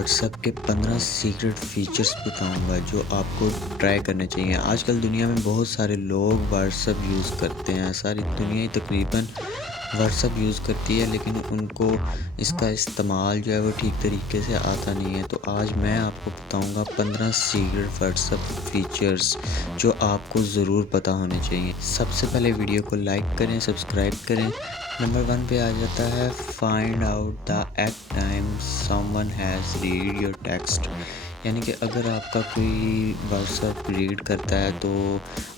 WhatsApp के 15 secret features बताऊंगा जो आपको ट्राई करने चाहिए। आजकल दुनिया में बहुत सारे लोग व्हाट्सएप यूज़ करते हैं, सारी दुनिया ही तकरीबन व्हाट्सएप यूज़ करती है, लेकिन उनको इसका इस्तेमाल जो है वो ठीक तरीके से आता नहीं है। तो आज मैं आपको बताऊंगा 15 सीक्रेट व्हाट्सएप फीचर्स जो आपको ज़रूर पता होने चाहिए। सबसे पहले वीडियो को लाइक करें, सब्सक्राइब करें। नंबर 1 पे आ जाता है find out the at time someone has read your text. यानी कि अगर आपका कोई व्हाट्सएप रीड करता है तो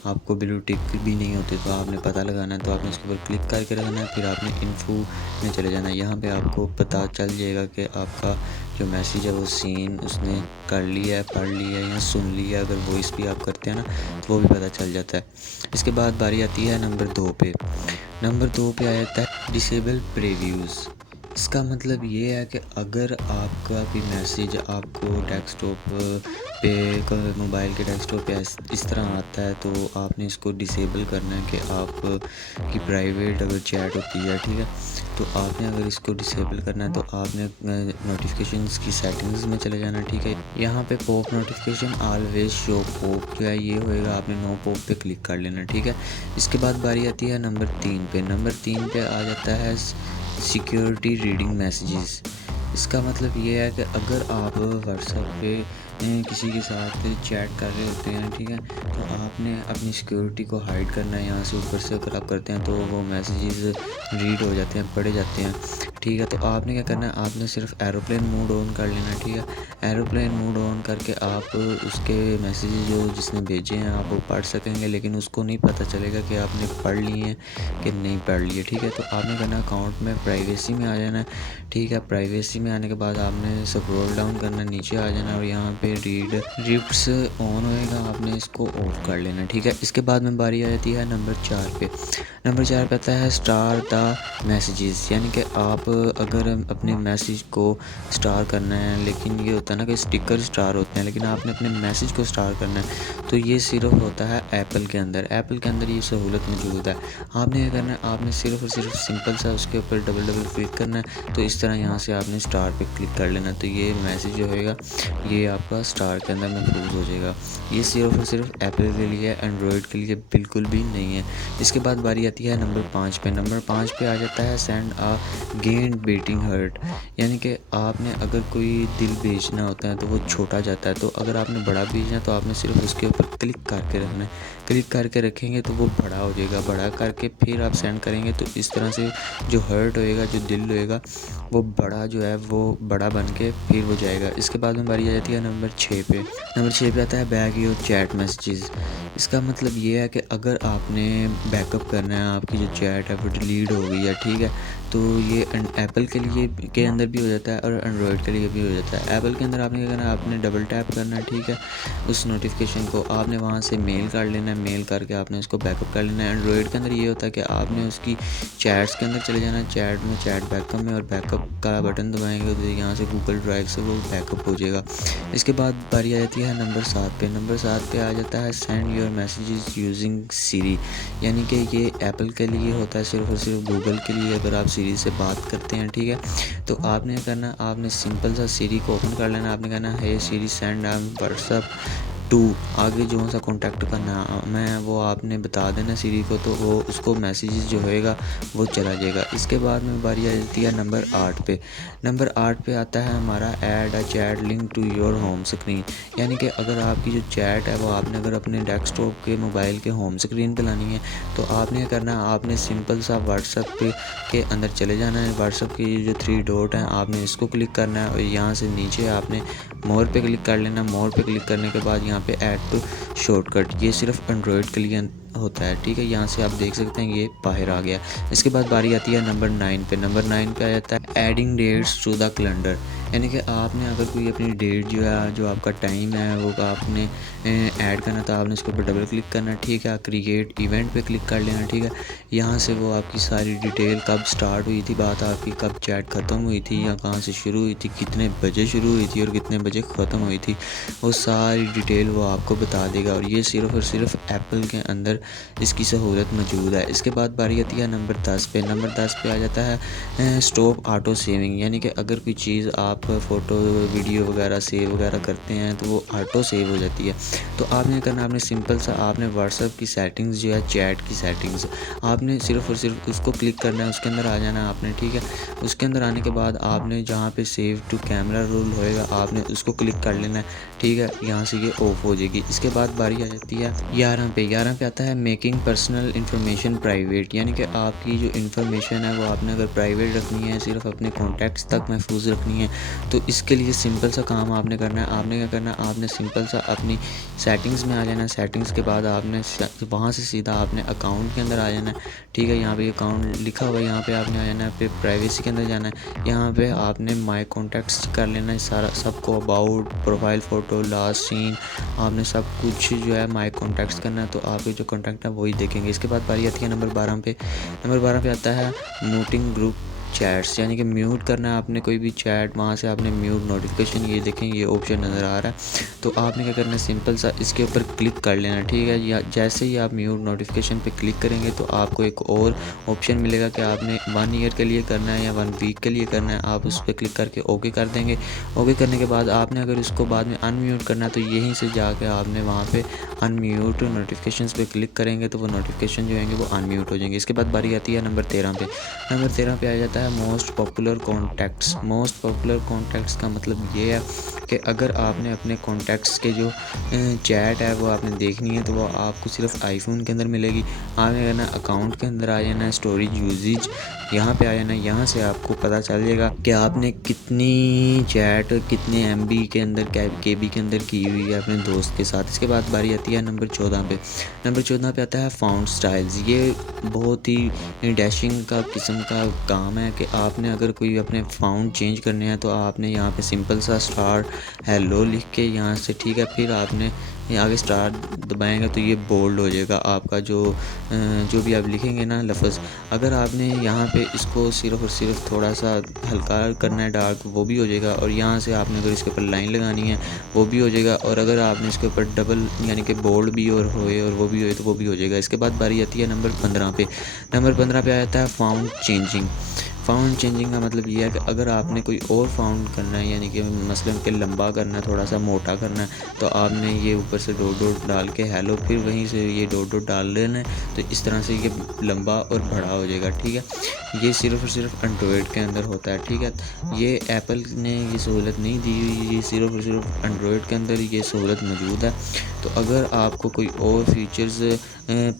आपको ब्लू टिक भी नहीं होती, तो आपने पता लगाना है। तो आपने इसके ऊपर क्लिक करके रखना है, फिर आपने इन्फो में चले जाना है। यहाँ पे आपको पता चल जाएगा कि आपका जो मैसेज है वो सीन उसने कर लिया है, पढ़ लिया है या सुन लिया है। अगर वॉइस भी आप करते हैं ना तो वो भी पता चल जाता है। इसके बाद बारी आती है नंबर 2 पे। नंबर 2 पे आ जाता है डिसेबल प्रीव्यूज़। इसका मतलब ये है कि अगर आपका भी मैसेज आपको डेस्कटॉप पे मोबाइल के डेस्कटॉप पे इस तरह आता है, तो आपने इसको डिसेबल करना है कि आप की प्राइवेट अगर चैट होती है, ठीक है, तो आपने अगर इसको डिसेबल करना है तो आपने नोटिफिकेशंस की सेटिंग्स में चले जाना, ठीक है। यहाँ पे pop notification always show pop जो है ये होएगा, आपने नो पॉप पे क्लिक कर लेना, ठीक है। इसके बाद बारी आती है नंबर 3 पे। नंबर 3 पे आ जाता है सिक्योरिटी रीडिंग मैसेजेस। इसका मतलब ये है कि अगर आप व्हाट्सएप पे किसी के साथ चैट कर रहे होते हैं, ठीक है, तो आपने अपनी सिक्योरिटी को हाइड करना है। यहाँ से ऊपर से अगर आप करते हैं तो वो मैसेजेस रीड हो जाते हैं, पढ़े जाते हैं, ठीक है। तो आपने क्या करना है, आपने सिर्फ एरोप्लेन मोड ऑन कर लेना है, ठीक है। एरोप्लेन मोड ऑन करके आप उसके मैसेज जो जिसने भेजे हैं आप वो पढ़ सकेंगे, लेकिन उसको नहीं पता चलेगा कि आपने पढ़ लिए हैं कि नहीं पढ़ लिए, ठीक है। तो आपने करना अकाउंट में प्राइवेसी में आ जाना है, ठीक है। प्राइवेसी में आने के बाद आपने स्क्रॉल डाउन करना, नीचे आ जाना और यहाँ पे रीड रिप्स ऑन होएगा, आपने इसको ऑफ कर लेना, ठीक है। इसके बाद में बारी आ जाती है नंबर 4 पे। नंबर 4 पे आता है स्टार द मैसेजेस। यानी कि आप अगर अपने मैसेज को स्टार करना है, लेकिन ये होता है ना कि स्टिकर स्टार होते हैं, लेकिन आपने अपने मैसेज को स्टार करना है तो ये सिर्फ होता है एप्पल के अंदर। एप्पल के अंदर ये सहूलत मौजूद है। आपने क्या करना है, आपने सिर्फ और सिर्फ सिंपल सा उसके ऊपर डबल डबल क्लिक करना है, तो इस तरह यहाँ से आपने स्टार पे क्लिक कर लेना, तो ये मैसेज जो होएगा ये आपका स्टार के अंदर महफूज हो जाएगा। ये सिर्फ और सिर्फ एप्पल के लिए, एंड्रॉयड के लिए बिल्कुल भी नहीं है। इसके बाद बारी आती है नंबर 5 पे। नंबर 5 पे आ जाता है सेंड आ गेंद बेटिंग हर्ट। यानी कि आपने अगर कोई दिल भेजना होता है तो वो छोटा जाता है, तो अगर आपने बड़ा भेजना है तो आपने सिर्फ उसके ऊपर क्लिक करके रखना है। क्लिक करके रखेंगे तो वो बड़ा हो जाएगा, बड़ा करके फिर आप सेंड करेंगे तो इस तरह से जो हर्ट होएगा, जो दिल होएगा, वो बड़ा जो है वो बड़ा बन के फिर वो जाएगा। इसके बाद में बारी आ जाती है नंबर 6 पे। नंबर 6 पे आता है बैक योर चैट मैसेजेस। इसका मतलब ये है कि अगर आपने बैकअप करना है, आपकी जो चैट है वो डिलीट हो गई है, ठीक है, तो ये एप्पल के लिए के अंदर भी हो जाता है और एंड्रॉयड के लिए भी हो जाता है। एप्पल के अंदर आपने क्या करना है, आपने डबल टैप करना है, ठीक है। उस नोटिफिकेशन को आपने वहाँ से मेल कर लेना है, मेल करके आपने उसको बैकअप कर लेना है। एंड्रॉयड के अंदर ये होता है कि आपने उसकी चैट्स के अंदर चले जाना है, चैट में, चैट बैकअप में, और बैकअप का बटन दबाएंगे तो यहाँ से गूगल ड्राइव से वो बैकअप हो जाएगा। इसके बाद बारी आ जाती है नंबर 7 पे। नंबर 7 पे आ जाता है सेंड योर मैसेजेस यूजिंग सीरी। यानी कि ये एप्पल के लिए होता है, सिर्फ और सिर्फ गूगल के लिए अगर आप सीरी से बात करते हैं, ठीक है। तो आपने करना, आपने सिंपल सा सीरी को ओपन कर लेना, आपने कहना है सीरी सेंड व्हाट्सएप टू, आगे जो सा कॉन्टैक्ट का नाम है वो आपने बता देना सीरी को, तो वो उसको मैसेजेस जो होएगा वो चला जाएगा। इसके बाद में बारी आ जाती है नंबर 8 पे। नंबर 8 पे आता है हमारा add a chat link to your home screen. यानी कि अगर आपकी जो चैट है वो आपने अगर अपने डेस्कटॉप के मोबाइल के होम स्क्रीन पे लानी है, तो आपने क्या करना है, आपने सिंपल सा व्हाट्सएप पे के अंदर चले जाना है। व्हाट्सएप की जो 3 डॉट हैं आपने इसको क्लिक करना है और यहाँ से नीचे आपने मोर पे क्लिक कर लेना। मोर पे क्लिक करने के बाद यहाँ पे ऐड टू शॉर्टकट, ये सिर्फ एंड्रॉयड के लिए होता है, ठीक है। यहाँ से आप देख सकते हैं ये बाहर आ गया। इसके बाद बारी आती है नंबर 9 पे। नंबर 9 पे आ जाता है adding dates to the calendar. यानी कि आपने अगर कोई अपनी डेट जो है, जो आपका टाइम है वो आपने ऐड करना, तो आपने इसके ऊपर डबल क्लिक करना, ठीक है। क्रिएट इवेंट पे क्लिक कर लेना, ठीक है। यहाँ से वो आपकी सारी डिटेल, कब स्टार्ट हुई थी बात आपकी, कब चैट ख़त्म हुई थी या कहाँ से शुरू हुई थी, कितने बजे शुरू हुई थी और कितने बजे ख़त्म हुई थी, वो सारी डिटेल वो आपको बता देगा। और ये सिर्फ और सिर्फ एप्पल के अंदर इसकी सहूलत मौजूद है। इसके बाद बारी आती है नंबर 10 पे। नंबर 10 पे आ जाता है स्टॉप ऑटो सेविंग। यानी कि अगर कोई चीज़ आप आप फ़ोटो वीडियो वगैरह सेव वगैरह करते हैं तो वो ऑटो सेव हो जाती है। तो आपने करना, आपने सिंपल सा आपने व्हाट्सएप की सेटिंग्स जो है, चैट की सेटिंग्स, आपने सिर्फ़ और सिर्फ उसको क्लिक करना है, उसके अंदर आ जाना है आपने, ठीक है। उसके अंदर आने के बाद आपने जहाँ पे सेव टू कैमरा रूल होएगा आपने उसको क्लिक कर लेना है, ठीक है। यहाँ से ये ऑफ हो जाएगी। इसके बाद बारी आ जाती है 11 पे। 11 पे आता है मेकिंग पर्सनल इंफॉर्मेशन प्राइवेट, यानी कि आपकी जो इन्फॉर्मेशन है वो आपने अगर प्राइवेट रखनी है, सिर्फ अपने कॉन्टैक्ट्स तक महफूज रखनी है, तो इसके लिए सिंपल सा काम आपने करना है। आपने क्या करना है, आपने सिंपल सा अपनी सेटिंग्स में आ जाना है। सेटिंग्स के बाद आपने वहाँ से सीधा आपने अकाउंट के अंदर आ जाना है, ठीक है। यहाँ पे अकाउंट लिखा हुआ है, यहाँ पे आपने आ जाना है, फिर प्राइवेसी के अंदर जाना है। यहाँ पे आपने माय कॉन्टैक्ट्स कर लेना है सारा, सबको about, profile photo, last seen, आपने सब कुछ जो है माय कॉन्टैक्ट्स करना है, तो आपके जो कॉन्टैक्ट है वही देखेंगे। इसके बाद बारी आती है नंबर 12 पे। नंबर 12 पे आता है म्यूटिंग ग्रुप चैट्स, यानी कि म्यूट करना है आपने कोई भी चैट, वहाँ से आपने म्यूट नोटिफिकेशन, ये देखें ये ऑप्शन नज़र आ रहा है। तो आपने क्या करना है, सिंपल सा इसके ऊपर क्लिक कर लेना, ठीक है। या जैसे ही आप म्यूट नोटिफिकेशन पे क्लिक करेंगे तो आपको एक और ऑप्शन मिलेगा कि आपने 1 ईयर के लिए करना है या 1 वीक के लिए करना है। आप उस पर क्लिक करके ओके कर देंगे। ओके करने के बाद आपने अगर इसको बाद में अनम्यूट करना है तो यहीं से जाके आपने वहाँ पे अनम्यूट नोटिफिकेशंस पे क्लिक करेंगे तो वो नोटिफिकेशन जो होंगे वो अनम्यूट हो जाएंगे। इसके बाद बारी आती है नंबर 13 पे। नंबर 13 पे आ जाता है most popular contacts. Most popular contacts का मतलब ये है कि अगर आपने अपने कॉन्टैक्ट्स के जो चैट है वो आपने देखनी है तो वो आपको सिर्फ आईफोन के अंदर मिलेगी। आपने करना अकाउंट के अंदर आ जाना है, स्टोरेज यूजेज यहाँ पे आ जाना है। यहाँ से आपको पता चल जाएगा कि आपने कितनी चैट कितने एमबी के अंदर केबी के अंदर की हुई है अपने दोस्त के साथ। इसके बाद बारी आती है नंबर 14 पे। नंबर 14 पे आता है फाउंड स्टाइल्स। ये बहुत ही डैशिंग का किस्म का काम है कि आपने अगर कोई अपने फाउंड चेंज करने हैं तो आपने यहाँ पे सिंपल सा स्टार हेलो लिख के यहाँ से, ठीक है, फिर आपने आगे स्टार दबाएंगे तो ये बोल्ड हो जाएगा आपका जो भी आप लिखेंगे ना लफ्ज़। अगर आपने यहाँ पे इसको सिर्फ और सिर्फ थोड़ा सा हल्का करना है, डार्क, वो भी हो जाएगा। और यहाँ से आपने अगर इसके ऊपर लाइन लगानी है वो भी हो जाएगा। और अगर आपने इसके ऊपर डबल यानी कि बोल्ड भी और होए और वो भी होए तो वो भी हो जाएगा। इसके बाद बारी आती है नंबर 15 पे। नंबर 15 पे आ जाता है फाउंड चेंजिंग। फाउंड चेंजिंग का मतलब ये है कि अगर आपने कोई और फाउंड करना है, यानी कि मसलन के लंबा करना है, थोड़ा सा मोटा करना है, तो आपने ये ऊपर से डॉट डॉट डाल के हेलो, फिर वहीं से ये डॉट डॉट डाल लेना है, तो इस तरह से ये लंबा और बड़ा हो जाएगा, ठीक है। ये सिर्फ और सिर्फ एंड्रॉयड के अंदर होता है, ठीक है। ये एप्पल ने ये सहूलत नहीं दी हुई, ये सिर्फ और सिर्फ एंड्रॉयड के अंदर ये सहूलत मौजूद है। तो अगर आपको कोई और फीचर्स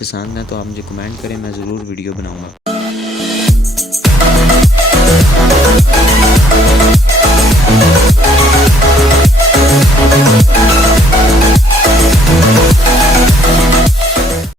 पसंद है तो आप मुझे कमेंट करें, मैं ज़रूर वीडियो बनाऊँगा।